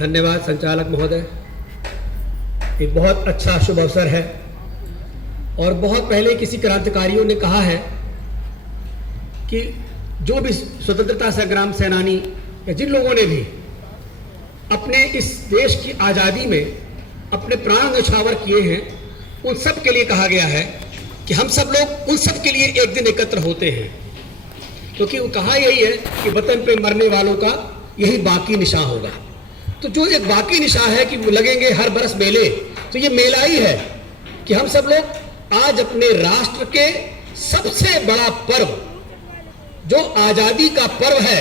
धन्यवाद संचालक महोदय। एक बहुत अच्छा शुभ अवसर है और बहुत पहले किसी क्रांतिकारियों ने कहा है कि जो भी स्वतंत्रता संग्राम सेनानी या जिन लोगों ने भी अपने इस देश की आज़ादी में अपने प्राण न्यौछावर किए हैं, उन सब के लिए कहा गया है कि हम सब लोग उन सब के लिए एक दिन एकत्र होते हैं, क्योंकि वो कहा यही है कि वतन पे मरने वालों का यही बाकी निशान होगा। तो जो एक बाकी निशान है कि वो लगेंगे हर बरस मेले, तो ये मेला ही है कि हम सब लोग आज अपने राष्ट्र के सबसे बड़ा पर्व, जो आज़ादी का पर्व है,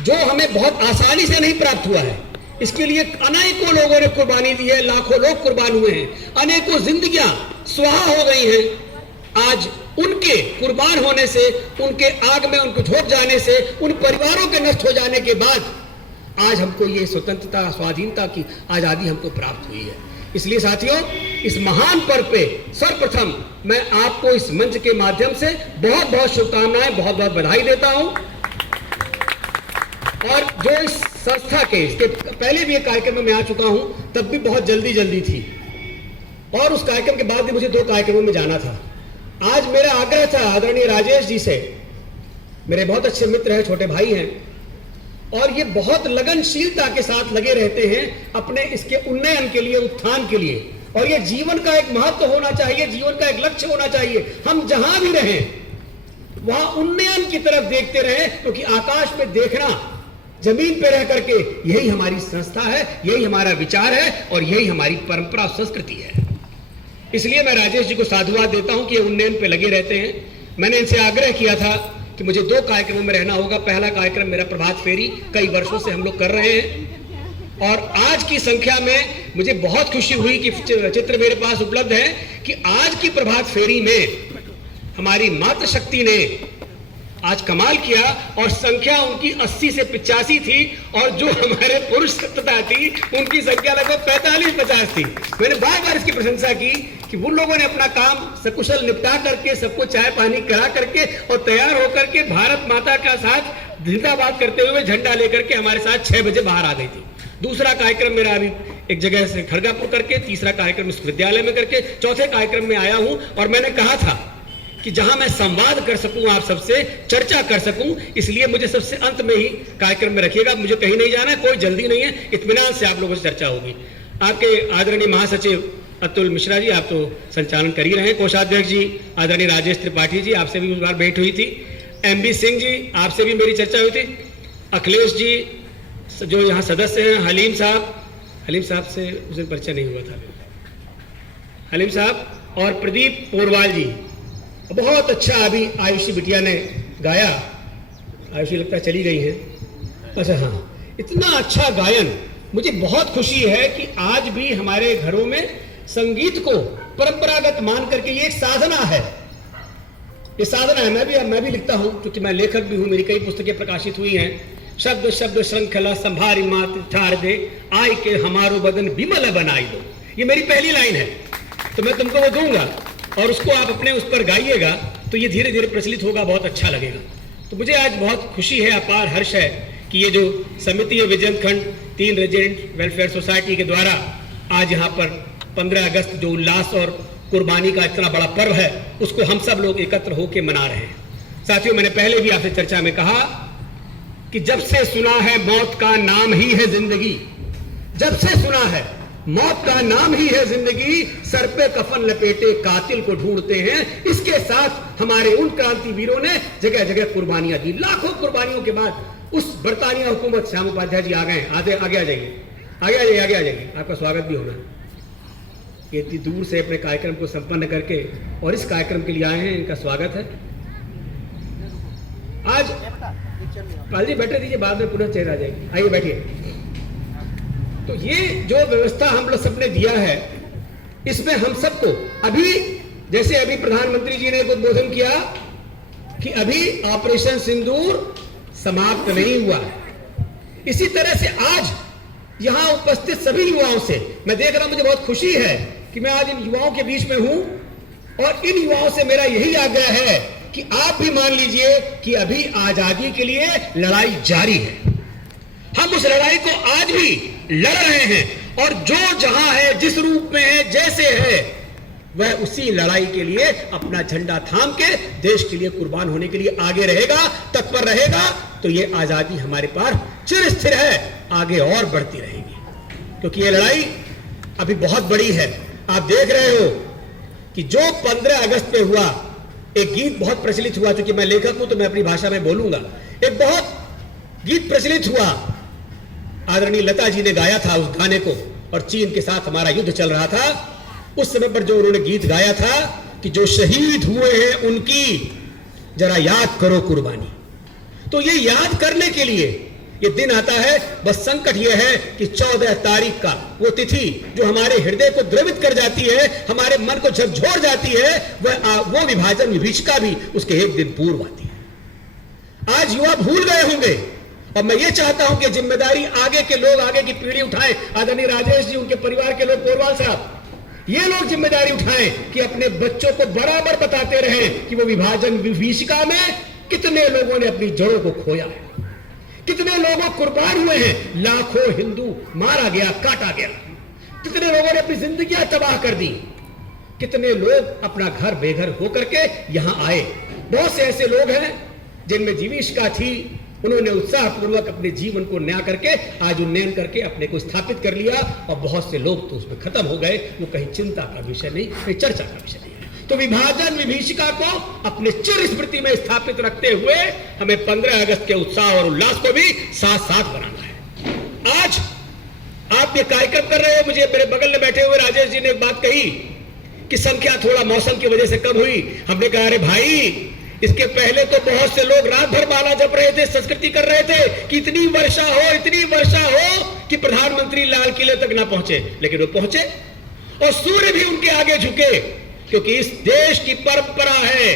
जो हमें बहुत आसानी से नहीं प्राप्त हुआ है, इसके लिए अनेकों लोगों ने कुर्बानी दी है, लाखों लोग कुर्बान हुए हैं, अनेकों जिंदगियां स्वाहा हो गई हैं। आज उनके कुर्बान होने से, उनके आग में उनको झोंक जाने से, उन परिवारों के नष्ट हो जाने के बाद आज हमको ये स्वतंत्रता, स्वाधीनता की आज़ादी हमको प्राप्त हुई है। इसलिए साथियों, इस महान पर्व पे सर्वप्रथम मैं आपको इस मंच के माध्यम से बहुत बहुत शुभकामनाएं, बहुत बहुत बधाई देता हूं। और जो इस संस्था के इसके पहले भी एक कार्यक्रम में आ चुका हूं, तब भी बहुत जल्दी थी, और उस कार्यक्रम के बाद भी मुझे 2 कार्यक्रमों में जाना था। आज मेरा आग्रह था आदरणीय राजेश जी से, मेरे बहुत अच्छे मित्र हैं, छोटे भाई हैं, और ये बहुत लगनशीलता के साथ लगे रहते हैं अपने इसके उन्नयन के लिए, उत्थान के लिए, और ये जीवन का एक महत्व होना चाहिए, जीवन का एक लक्ष्य होना चाहिए। हम जहां भी रहें वहां उन्नयन की तरफ देखते रहें, क्योंकि आकाश में देखना, जमीन पे रह करके, यही हमारी संस्था है, यही हमारा विचार है, और यही हमारी परंपरा संस्कृति है। इसलिए मैं राजेश जी को साधुवाद देता हूं कि ये उन्नयन पे लगे रहते हैं। मैंने इनसे आग्रह किया था कि मुझे 2 कार्यक्रमों में रहना होगा। पहला कार्यक्रम मेरा प्रभात फेरी, कई वर्षों से हम लोग कर रहे हैं, और आज की संख्या में मुझे बहुत खुशी हुई कि चित्र मेरे पास उपलब्ध है कि आज की प्रभात फेरी में हमारी मातृशक्ति ने आज कमाल किया, और संख्या उनकी 80 से 85 थी, और जो हमारे पुरुष सत्ता थी उनकी संख्या लगभग 45-50 थी। मैंने बार बार इसकी प्रशंसा की कि उन लोगों ने अपना काम सकुशल निपटा करके, सबको चाय पानी करा करके और तैयार होकर के भारत माता का साथ जिंदाबाद करते हुए झंडा लेकर के हमारे साथ 6 बजे बाहर आ गई थी। दूसरा कार्यक्रम मेरा अभी एक जगह से खड़गापुर करके, तीसरा कार्यक्रम विश्वविद्यालय में करके, चौथे कार्यक्रम में आया हूं, और मैंने कहा था कि जहां मैं संवाद कर सकूं, आप सबसे चर्चा कर सकूं, इसलिए मुझे सबसे अंत में ही कार्यक्रम में रखिएगा। मुझे कहीं नहीं जाना है, कोई जल्दी नहीं है, इत्मीनान से आप लोगों से चर्चा होगी। आपके आदरणीय महासचिव अतुल मिश्रा जी, आप तो संचालन कर ही रहे हैं। कोषाध्यक्ष जी आदरणीय राजेश त्रिपाठी जी, आपसे भी उस बार भेंट हुई थी। MB सिंह जी, आपसे भी मेरी चर्चा हुई थी। अखिलेश जी जो यहाँ सदस्य हैं, हलीम साहब से उस दिन परिचय नहीं हुआ था, हलीम साहब, और प्रदीप पोरवाल जी। बहुत अच्छा अभी आयुषी बिटिया ने गाया, आयुषी लगता चली गई है, अच्छा हाँ, इतना अच्छा गायन। मुझे बहुत खुशी है कि आज भी हमारे घरों में संगीत को परंपरागत मान करके, ये एक साधना है, ये साधना है। मैं भी लिखता हूं, क्योंकि मैं लेखक भी हूं, मेरी कई पुस्तकें प्रकाशित हुई हैं। शब्द शब्द श्रृंखला संभारी मात ठार दे, आय के हमारो बदन विमल बनाई दो, ये मेरी पहली लाइन है। तो मैं तुमको वो दूंगा, और उसको आप अपने उस पर गाइएगा, तो ये धीरे धीरे प्रचलित होगा, बहुत अच्छा लगेगा। तो मुझे आज बहुत खुशी है, अपार हर्ष है कि ये जो समिति है विजयंत खंड 3 रेजिडेंट वेलफेयर सोसाइटी के द्वारा आज यहाँ पर 15 अगस्त जो उल्लास और कुर्बानी का इतना बड़ा पर्व है, उसको हम सब लोग एकत्र होकर मना रहे हैं। साथियों, मैंने पहले भी आपसे चर्चा में कहा कि जब से सुना है मौत का नाम ही है जिंदगी, जब से सुना है मौत का नाम ही है जिंदगी, सर पे कफन लपेटे कातिल को ढूंढते हैं। इसके साथ हमारे उन क्रांतिवीरों ने जगह जगह कुर्बानियां दी। लाखों कुर्बानियों के बाद उस बरतानिया हुकूमत, श्याम उपाध्याय जी आ गए, आगे आ जाइए, आपका स्वागत भी होना। ये इतनी दूर से अपने कार्यक्रम को संपन्न करके और इस कार्यक्रम के लिए आए हैं, इनका स्वागत है। आज पाल जी बैठे दीजिए, बाद में पुनः चेहरा आ जाएगी, आइए बैठिए। तो ये जो व्यवस्था हम लोग सबने दिया है, इसमें हम सबको अभी, जैसे अभी प्रधानमंत्री जी ने उद्बोधन किया कि अभी ऑपरेशन सिंदूर समाप्त नहीं हुआ, इसी तरह से आज यहां उपस्थित सभी युवाओं से मैं देख रहा हूं, मुझे बहुत खुशी है कि मैं आज इन युवाओं के बीच में हूं, और इन युवाओं से मेरा यही आग्रह है कि आप भी मान लीजिए कि अभी आजादी के लिए लड़ाई जारी है। हम उस लड़ाई को आज भी लड़ रहे हैं और जो जहां है, जिस रूप में है, जैसे है, वह उसी लड़ाई के लिए अपना झंडा थाम के देश के लिए कुर्बान होने के लिए आगे रहेगा, तत्पर रहेगा। तो ये आजादी हमारे पास चिर स्थिर है, आगे और बढ़ती रहेगी, क्योंकि ये लड़ाई अभी बहुत बड़ी है। आप देख रहे हो कि जो 15 अगस्त पे हुआ, एक गीत बहुत प्रचलित हुआ, क्योंकि मैं लेखक हूं तो मैं अपनी भाषा में बोलूंगा। एक बहुत गीत प्रचलित हुआ, आदरणीय लता जी ने गाया था उस गाने को, और चीन के साथ हमारा युद्ध चल रहा था। उस समय पर जो उन्होंने गीत गाया था कि जो शहीद हुए हैं उनकी जरा याद करो कुर्बानी। तो ये याद करने के लिए ये दिन आता है। बस संकट ये है कि 14 तारीख का वो तिथि जो हमारे हृदय को द्रवित कर जाती है, हमारे मन को झकझोर जाती है, वो विभाजन विभीषिका भी उसके एक दिन पूर्व आती है। आज युवा भूल गए होंगे, और मैं ये चाहता हूं कि जिम्मेदारी आगे के लोग, आगे की पीढ़ी उठाएं। आदरणीय राजेश जी, उनके परिवार के लोग, पोरवाल साहब, ये लोग जिम्मेदारी उठाएं कि अपने बच्चों को बराबर बताते रहें कि वो विभाजन विभीषिका में कितने लोगों ने अपनी जड़ों को खोया है, कितने लोगों कुर्बान हुए हैं, लाखों हिंदू मारा गया, काटा गया, कितने लोगों ने अपनी जिंदगियां तबाह कर दी, कितने लोग अपना घर बेघर होकर के यहां आए। बहुत से ऐसे लोग हैं जिनमें विभीषिका थी, उन्होंने उत्साहपूर्वक अपने जीवन को नया करके, आज उन्नयन करके अपने को स्थापित कर लिया, और बहुत से लोग तो उसमें खत्म हो गए। वो कहीं चिंता का विषय नहीं, कहीं चर्चा का विषय नहीं है। तो विभाजन विभीषिका को अपने चिर स्मृति में स्थापित रखते हुए हमें 15 अगस्त के उत्साह और उल्लास को भी साथ साथ बनाना है। आज आप ये कार्यक्रम कर रहे हो, मुझे मेरे बगल में बैठे हुए राजेश जी ने एक बात कही कि संख्या थोड़ा मौसम की वजह से कम हुई। हमने कहा अरे भाई, इसके पहले तो बहुत से लोग रात भर माला जप रहे थे, संस्कृति कर रहे थे कि इतनी वर्षा हो, इतनी वर्षा हो कि प्रधानमंत्री लाल किले तक ना पहुंचे, लेकिन वो पहुंचे और सूर्य भी उनके आगे झुके, क्योंकि इस देश की परंपरा है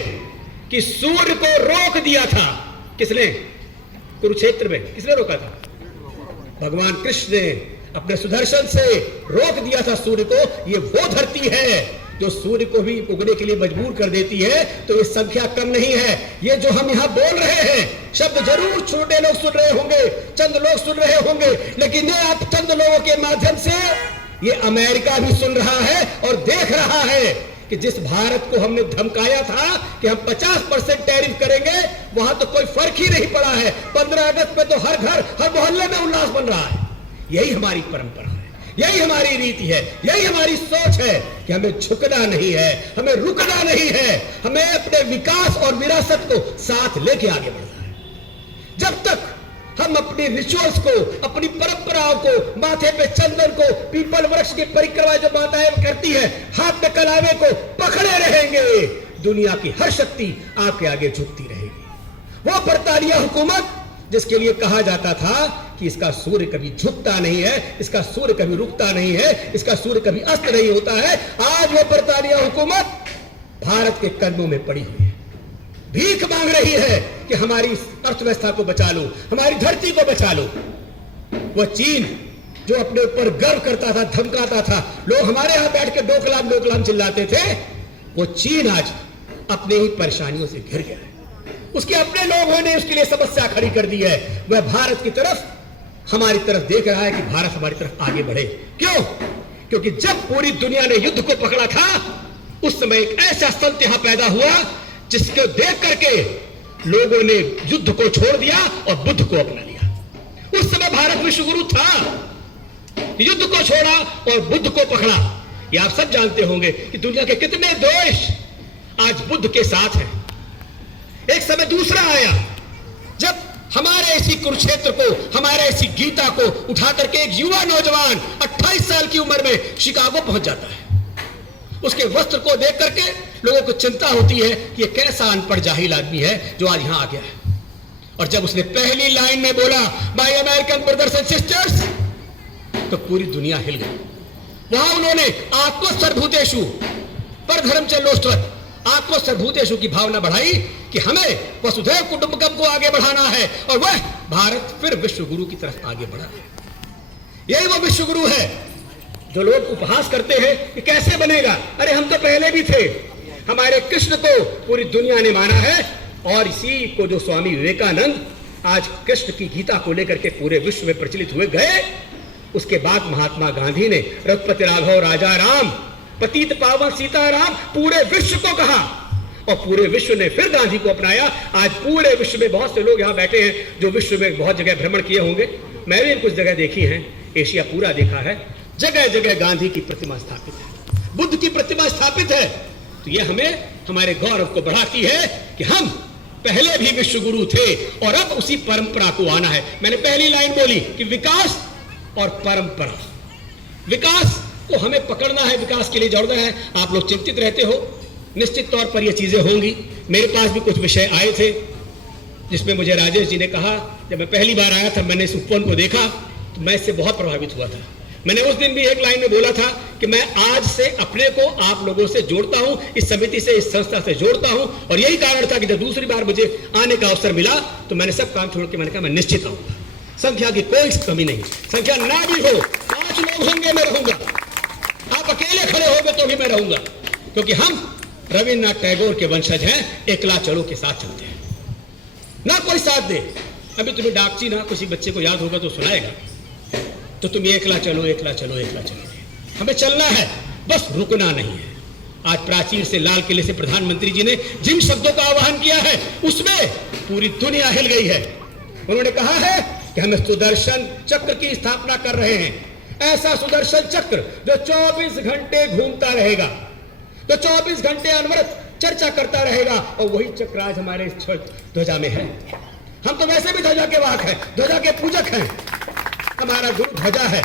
कि सूर्य को रोक दिया था किसने? कुरुक्षेत्र में किसने रोका था? भगवान कृष्ण ने अपने सुदर्शन से रोक दिया था सूर्य को। ये वो धरती है जो सूर्य को भी उगने के लिए मजबूर कर देती है। तो ये संख्या कम नहीं है। ये जो हम यहां बोल रहे हैं शब्द जरूर छोटे लोग सुन रहे होंगे, चंद लोग सुन रहे होंगे, लेकिन ये आप चंद लोगों के माध्यम से ये अमेरिका भी सुन रहा है और देख रहा है कि जिस भारत को हमने धमकाया था कि हम 50% टैरिफ करेंगे, वहां तो कोई फर्क ही नहीं पड़ा है। 15 अगस्त में तो हर घर, हर मोहल्ले में उल्लास बन रहा है। यही हमारी परंपरा है, यही हमारी रीति है, यही हमारी सोच है कि हमें झुकना नहीं है, हमें रुकना नहीं है, हमें अपने विकास और विरासत को साथ लेके आगे बढ़ना है। जब तक हम अपनी रिचुअल्स को, अपनी परंपराओं को, माथे पे चंदन को, पीपल वृक्ष की परिक्रमा जो माताएं करती है, हाथ में कलावे को पकड़े रहेंगे, दुनिया की हर शक्ति आपके आगे झुकती रहेगी। वो बरतानिया हुकूमत जिसके लिए कहा जाता था कि इसका सूर्य कभी झुकता नहीं है, इसका सूर्य कभी रुकता नहीं है, इसका सूर्य कभी अस्त नहीं होता है, आज वो बरतानिया हुकूमत भारत के कदमों में पड़ी हुई है, भीख मांग रही है कि हमारी अर्थव्यवस्था को बचा लो, हमारी धरती को बचा लो। वह चीन जो अपने ऊपर गर्व करता था, धमकाता था, लोग हमारे यहां बैठ के डोकलाम डोकलाम चिल्लाते थे, वो चीन आज अपने ही परेशानियों से घिर गया है। उसके अपने लोगों ने उसके लिए समस्या खड़ी कर दी है। वह भारत की तरफ, हमारी तरफ देख रहा है कि भारत हमारी तरफ आगे बढ़े। क्यों? क्योंकि जब पूरी दुनिया ने युद्ध को पकड़ा था, उस समय एक ऐसा संत यहां पैदा हुआ जिसको देख करके लोगों ने युद्ध को छोड़ दिया और बुद्ध को अपना लिया। उस समय भारत विश्वगुरु था, युद्ध को छोड़ा और बुद्ध को पकड़ा। ये आप सब जानते होंगे कि दुनिया के कितने देश आज बुद्ध के साथ हैं। एक समय दूसरा आया जब हमारे ऐसी कुरुक्षेत्र को, हमारे ऐसी गीता को उठा करके एक युवा नौजवान 28 साल की उम्र में शिकागो पहुंच जाता है। उसके वस्त्र को देख करके लोगों को चिंता होती है कि ये कैसा अनपढ़ जाहिल आदमी है जो आज यहां आ गया है। और जब उसने पहली लाइन में बोला my American brothers and sisters, तो पूरी दुनिया हिल गई। वहां उन्होंने आत्मसर्वभूतेषु परधर्म चलोष्ठवत्, आत्मसर्वभूतेषु की भावना बढ़ाई कि हमें वसुधैव कुटुंबकम को आगे बढ़ाना है, और वह भारत फिर विश्वगुरु की तरफ आगे बढ़ा है। यही वो विश्वगुरु है जो लोग उपहास करते हैं कि कैसे बनेगा। अरे हम तो पहले भी थे। हमारे कृष्ण को पूरी दुनिया ने माना है, और इसी को जो स्वामी विवेकानंद आज कृष्ण की गीता को लेकर के पूरे विश्व में प्रचलित हुए गए। उसके बाद महात्मा गांधी ने रघुपति राघव राजा राम, पतित पावन सीताराम पूरे विश्व को कहा और पूरे विश्व ने फिर गांधी को अपनाया। आज पूरे विश्व में बहुत से लोग यहाँ बैठे हैं जो विश्व में बहुत जगह भ्रमण किए होंगे, मैं भी कुछ जगह देखी हैं, एशिया पूरा देखा है, जगह जगह गांधी की प्रतिमा स्थापित है, बुद्ध की प्रतिमा स्थापित है। तो ये हमें हमारे गौरव को बढ़ाती है कि हम पहले भी विश्व गुरु थे और अब उसी परंपरा को आना है। मैंने पहली लाइन बोली कि विकास और परंपरा, विकास को हमें पकड़ना है, विकास के लिए जोड़ना है। आप लोग चिंतित रहते हो, निश्चित तौर पर ये चीजें होंगी। मेरे पास भी कुछ विषय आए थे जिसमें मुझे राजेश जी ने कहा, जब मैं पहली बार आया था मैंने इस उपवन को देखा तो मैं इससे बहुत प्रभावित हुआ था। मैंने उस दिन भी एक लाइन में बोला था कि मैं आज से अपने को आप लोगों से जोड़ता हूं, इस समिति से, इस संस्था से जोड़ता हूं। और यही कारण था कि जब दूसरी बार मुझे आने का अवसर मिला तो मैंने सब काम छोड़ के मैंने कहा मैं निश्चित आऊंगा। संख्या की कोई कमी नहीं, संख्या ना भी हो, 5 लोग होंगे मैं रहूंगा, आप अकेले खड़े होंगे तो भी मैं रहूंगा, क्योंकि हम रविन्द्रनाथ टैगोर के वंशज हैं। एकला चलो के साथ चलते हैं, ना कोई साथ दे। अभी तुम्हें डाकची ना किसी बच्चे को याद होगा तो सुनाएगा, तो तुम एकला चलो, एकला चलो, एकला चलो। हमें चलना है, बस रुकना नहीं है। आज प्राचीर से, लाल किले से प्रधानमंत्री जी ने जिन शब्दों का आह्वान किया है उसमें पूरी दुनिया हिल गई है। उन्होंने कहा है कि हम सुदर्शन चक्र की स्थापना कर रहे हैं, ऐसा सुदर्शन चक्र जो 24 घंटे घूमता रहेगा, तो 24 घंटे अनवरत चर्चा करता रहेगा। और वही चक्र आज हमारे ध्वजा में है। हम तो वैसे भी ध्वजा के वाहक हैं, ध्वजा के पूजक हैं, हमारा गुरु ध्वजा है।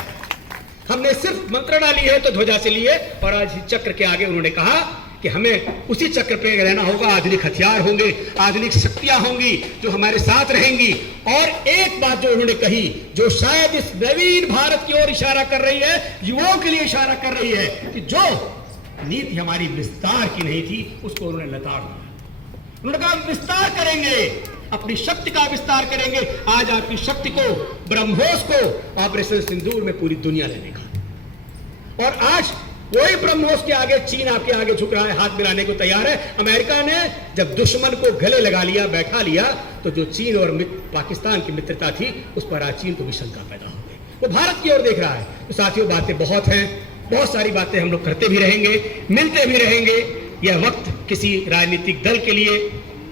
हमने सिर्फ मंत्रणा ली है तो ध्वजा से लिए, और आज चक्र के आगे उन्होंने कहा कि हमें उसी चक्र पे रहना होगा। आधुनिक हथियार होंगे, आधुनिक शक्तियां होंगी जो हमारे साथ रहेंगी। और एक बात जो उन्होंने कही, जो शायद इस नवीन भारत की ओर इशारा कर रही है, युवाओं के लिए इशारा कर रही है, कि जो नीति हमारी विस्तार की नहीं थी उसको उन्होंने लताड़ दिया। उन्होंने कहा विस्तार करेंगे, अपनी शक्ति का विस्तार करेंगे। आज आपकी शक्ति को, ब्रह्मोस को ऑपरेशन सिंदूर में पूरी दुनिया ने देखा। और आज वही ब्रह्मोस के आगे चीन आपके आगे झुक रहा है, हाथ मिलाने को तैयार है। अमेरिका ने जब दुश्मन को गले लगा लिया, बैठा लिया, तो जो चीन और पाकिस्तान की मित्रता थी उस पर आज चीन को भी शंका पैदा हो गई। वो भारत की ओर देख रहा है। तो साथियों, बातें बहुत हैं, बहुत सारी बातें हम लोग करते भी रहेंगे, मिलते भी रहेंगे। यह वक्त किसी राजनीतिक दल के लिए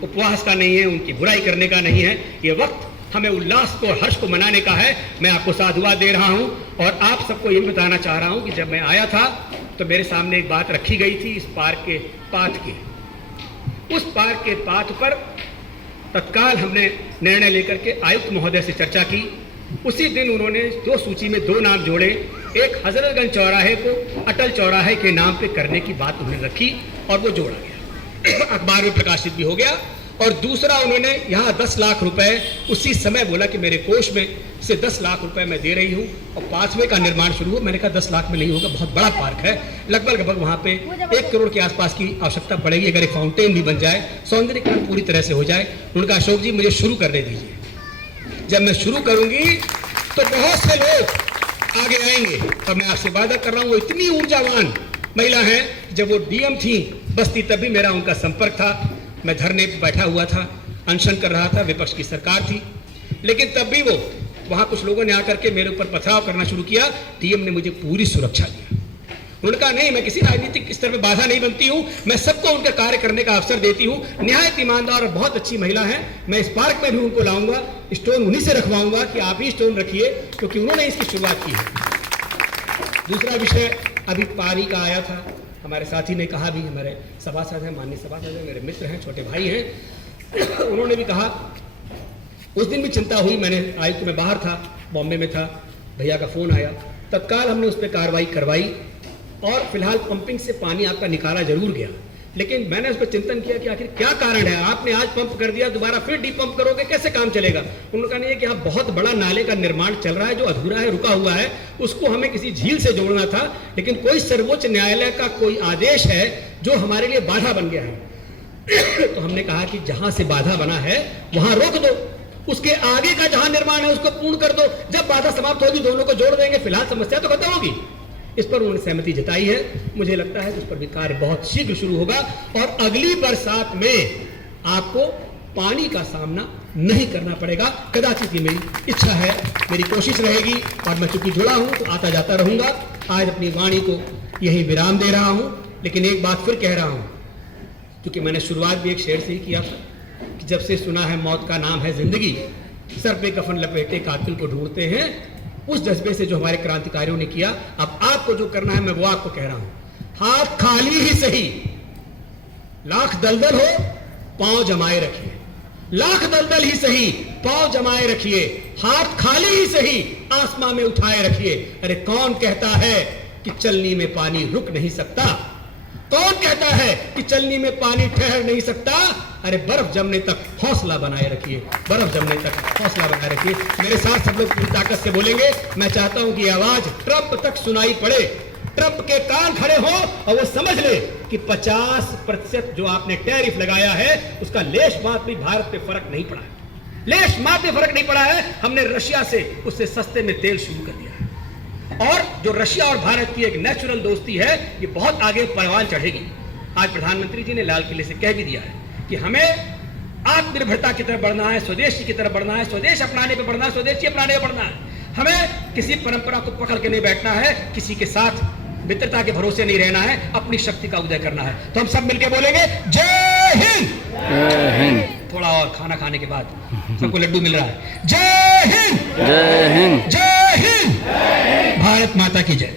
उपवास का नहीं है, उनकी बुराई करने का नहीं है। यह वक्त हमें उल्लास को, हर्ष को मनाने का है। मैं आपको साधुवाद दे रहा हूं और आप सबको ये बताना चाह रहा हूं कि जब मैं आया था तो मेरे सामने एक बात रखी गई थी इस पार्क के पाथ की। उस पार्क के पाथ पर तत्काल हमने निर्णय लेकर के आयुक्त महोदय से चर्चा की। उसी दिन उन्होंने 2 सूची में 2 नाम जोड़े। एक हजरतगंज चौराहे को अटल चौराहे के नाम पे करने की बात उन्होंने रखी और वो जोड़ा गया, अखबार में प्रकाशित भी हो गया। और दूसरा, उन्होंने यहाँ 10 लाख रुपए उसी समय बोला कि मेरे कोष में से 10 लाख रुपए मैं दे रही हूँ और पाथवे का निर्माण शुरू हो। मैंने कहा 10 लाख में नहीं होगा, बहुत बड़ा पार्क है, लगभग वहाँ पे 1 करोड़ के आसपास की आवश्यकता पड़ेगी। अगर एक फाउंटेन भी बन जाए, सौंदर्यीकरण पूरी तरह से हो जाए। उनका अशोक जी मुझे शुरू करने दीजिए, जब मैं शुरू करूंगी तो बहुत से लोग आगे आएंगे। और मैं आपसे वादा कर रहा हूँ, वो इतनी ऊर्जावान महिला है। जब वो डीएम थी बस्ती, तभी मेरा उनका संपर्क था। मैं धरने पर बैठा हुआ था, अनशन कर रहा था, विपक्ष की सरकार थी, लेकिन तब भी वो वहाँ कुछ लोगों ने आकर के मेरे ऊपर पथराव करना शुरू किया। डीएम ने मुझे पूरी सुरक्षा दी। उन्होंने कहा नहीं, मैं किसी राजनीतिक स्तर पर बाधा नहीं बनती हूँ, मैं सबको उनका कार्य करने का अवसर देती हूँ। निहायत ईमानदार और बहुत अच्छी महिला है। मैं इस पार्क में भी उनको लाऊंगा, स्टोन उन्हीं से रखवाऊंगा कि आप ही स्टोन रखिए, क्योंकि उन्होंने इसकी शुरुआत की है। दूसरा विषय अभी पानी का आया था, हमारे साथी ने कहा भी, हमारे सभासद हैं, माननीय सभासद हैं, मेरे मित्र हैं, छोटे भाई हैं, उन्होंने भी कहा। उस दिन भी चिंता हुई। मैंने आयुक्त में बाहर था, बॉम्बे में था, भैया का फोन आया, तत्काल हमने उस पर कार्रवाई करवाई और फिलहाल पंपिंग से पानी आपका निकाला जरूर गया। लेकिन मैंने उस पर चिंतन किया कि आखिर क्या कारण है, आपने आज पंप कर दिया, दोबारा फिर डी पंप करोगे, कैसे काम चलेगा। उन्होंने कहा नहीं कि यहाँ बहुत बड़ा नाले का निर्माण चल रहा है जो अधूरा है, रुका हुआ है, उसको हमें किसी झील से जोड़ना था, लेकिन कोई सर्वोच्च न्यायालय का कोई आदेश है जो हमारे लिए बाधा बन गया है। तो हमने कहा कि जहां से बाधा बना है वहां रोक दो, उसके आगे का जहां निर्माण है उसको पूर्ण कर दो। जब बाधा समाप्त होगी दोनों को जोड़ देंगे, फिलहाल समस्या तो खत्म होगी। इस पर उन्होंने सहमति जताई है। मुझे लगता है कि इस पर भी कार्य बहुत शीघ्र शुरू होगा और अगली बरसात में आपको पानी का सामना नहीं करना पड़ेगा। कदाचित ये मेरी इच्छा है, मेरी कोशिश रहेगी, और मैं चूंकि जुड़ा हूं तो आता जाता रहूंगा। आज अपनी वाणी को यही विराम दे रहा हूं, लेकिन एक बात फिर कह रहा हूं, क्योंकि मैंने शुरुआत भी एक शेर से ही किया था कि जब से सुना है मौत का नाम है जिंदगी, सर पे कफन लपेटे कातिल को ढूंढते हैं। उस जज्बे से जो हमारे क्रांतिकारियों ने किया, अब आपको जो करना है मैं वो आपको कह रहा हूं। हाथ खाली ही सही, लाख दलदल हो पांव जमाए रखिए। लाख दलदल ही सही, पांव जमाए रखिए। हाथ खाली ही सही, आसमां में उठाए रखिए। अरे कौन कहता है कि चलनी में पानी रुक नहीं सकता? कौन कहता है कि चलनी में पानी ठहर नहीं सकता? अरे बर्फ जमने तक हौसला बनाए रखिए, बर्फ जमने तक हौसला बनाए रखिए। मेरे साथ सब लोग पूरी ताकत से बोलेंगे। मैं चाहता हूं कि आवाज ट्रंप तक सुनाई पड़े, ट्रंप के कान खड़े हो और वो समझ ले कि 50% जो आपने टैरिफ लगाया है उसका लेश मात्र भी भारत पे फर्क नहीं पड़ा है। लेश मात्र फर्क नहीं पड़ा है। हमने रशिया से उससे सस्ते में तेल शुरू कर दिया है, और जो रशिया और भारत की एक नेचुरल दोस्ती है, ये बहुत आगे परवान चढ़ेगी। आज प्रधानमंत्री जी ने लाल किले से कह भी दिया है कि हमें आत्मनिर्भरता की तरफ बढ़ना है, स्वदेशी की तरफ बढ़ना है, स्वदेश अपनाने पे बढ़ना है, स्वदेशी अपनाने पे बढ़ना है। हमें किसी परंपरा को पकड़ के नहीं बैठना है, किसी के साथ मित्रता के भरोसे नहीं रहना है, अपनी शक्ति का उदय करना है। तो हम सब मिलकर बोलेंगे जय हिंद। जय हिंद। थोड़ा और खाना खाने के बाद सबको लड्डू मिल रहा है। जय हिंद, जय हिंद, जय हिंद, भारत माता की जय।